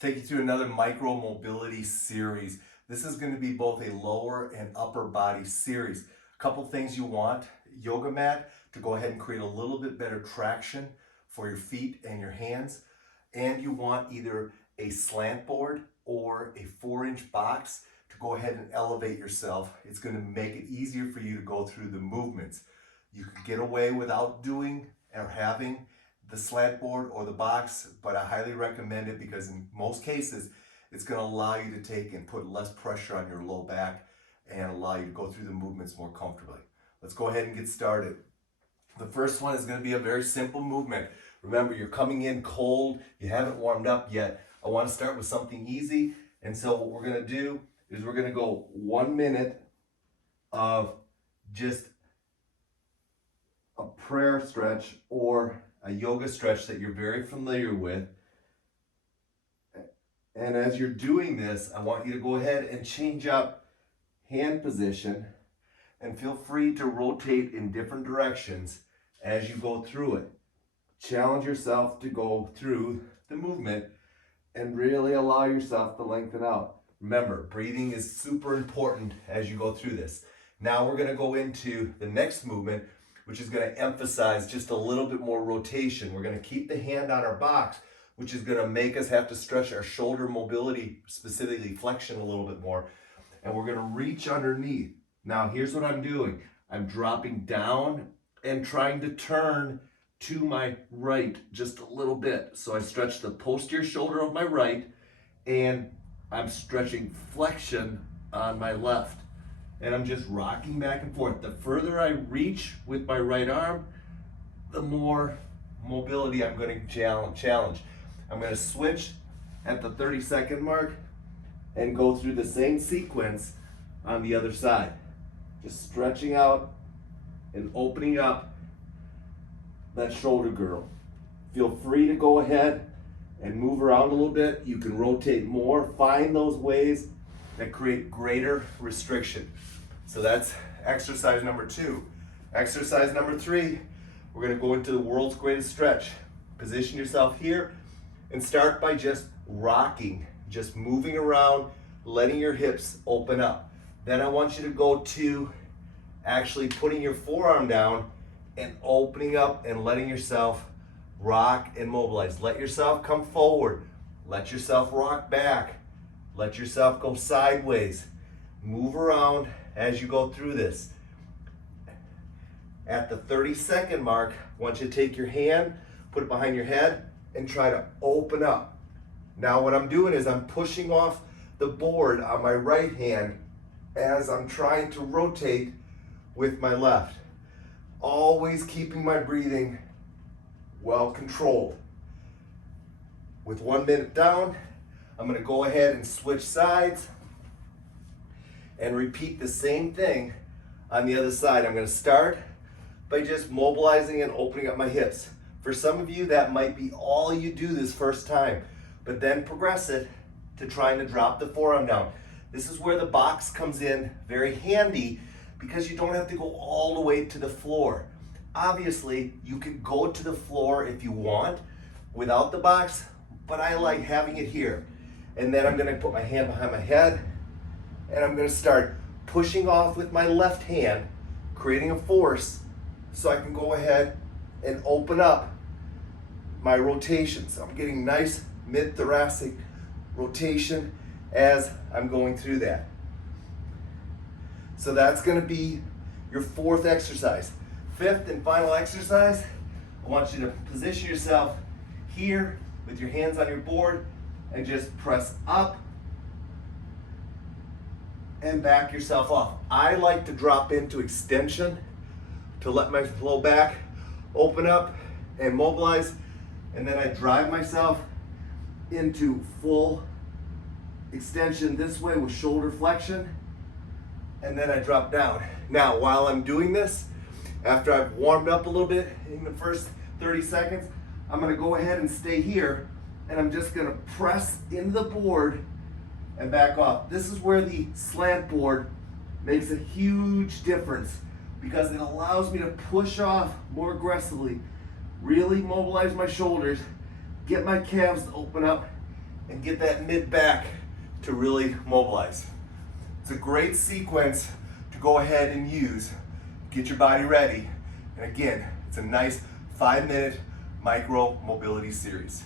take you through another micro mobility series. This is going to be both a lower and upper body series. A couple things you want: yoga mat to go ahead and create a little bit better traction for your feet and your hands. And you want either a slant board or a 4-inch box to go ahead and elevate yourself. It's going to make it easier for you to go through the movements. You can get away without doing or having the slant board or the box, but I highly recommend it because in most cases, it's going to allow you to take and put less pressure on your low back and allow you to go through the movements more comfortably. Let's go ahead and get started. The first one is going to be a very simple movement. Remember, you're coming in cold, you haven't warmed up yet. I want to start with something easy, and so what we're going to do is we're going to go 1 minute of just a prayer stretch or a yoga stretch that you're very familiar with. And as you're doing this, I want you to go ahead and change up hand position and feel free to rotate in different directions as you go through it. Challenge yourself to go through the movement and really allow yourself to lengthen out. Remember, breathing is super important as you go through this. Now we're going to go into the next movement, which is going to emphasize just a little bit more rotation. We're going to keep the hand on our box, which is going to make us have to stretch our shoulder mobility, specifically flexion, a little bit more. And we're going to reach underneath. Now here's what I'm doing. I'm dropping down and trying to turn to my right just a little bit. So I stretch the posterior shoulder of my right and I'm stretching flexion on my left. And I'm just rocking back and forth. The further I reach with my right arm, the more mobility I'm going to challenge. I'm going to switch at the 30-second mark and go through the same sequence on the other side. Just stretching out and opening up that shoulder girdle. Feel free to go ahead and move around a little bit. You can rotate more. Find those ways that create greater restriction. So that's exercise number 2. Exercise number 3, we're going to go into the world's greatest stretch. Position yourself here and start by just rocking, just moving around, letting your hips open up. Then I want you to go to actually putting your forearm down and opening up and letting yourself rock and mobilize. Let yourself come forward. Let yourself rock back. Let yourself go sideways. Move around as you go through this. At the 30-second mark, I want you to take your hand, put it behind your head, and try to open up. Now what I'm doing is I'm pushing off the board on my right hand as I'm trying to rotate with my left. Always keeping my breathing well controlled. With 1 minute down, I'm going to go ahead and switch sides and repeat the same thing on the other side. I'm going to start by just mobilizing and opening up my hips. For some of you, that might be all you do this first time, but then progress it to trying to drop the forearm down. This is where the box comes in very handy because you don't have to go all the way to the floor. Obviously, you can go to the floor if you want without the box, but I like having it here. And then I'm going to put my hand behind my head and I'm going to start pushing off with my left hand, creating a force so I can go ahead and open up my rotation. So I'm getting nice mid-thoracic rotation as I'm going through that. So that's going to be your 4th exercise. 5th and final exercise, I want you to position yourself here with your hands on your board and just press up and back yourself off. I like to drop into extension to let my low back open up and mobilize, and then I drive myself into full extension this way with shoulder flexion, and then I drop down. Now, while I'm doing this, after I've warmed up a little bit in the first 30 seconds, I'm going to go ahead and stay here, and I'm just going to press into the board and back off. This is where the slant board makes a huge difference because it allows me to push off more aggressively, really mobilize my shoulders, get my calves to open up, and get that mid back to really mobilize. It's a great sequence to go ahead and use. Get your body ready. And again, it's a nice 5-minute micro mobility series.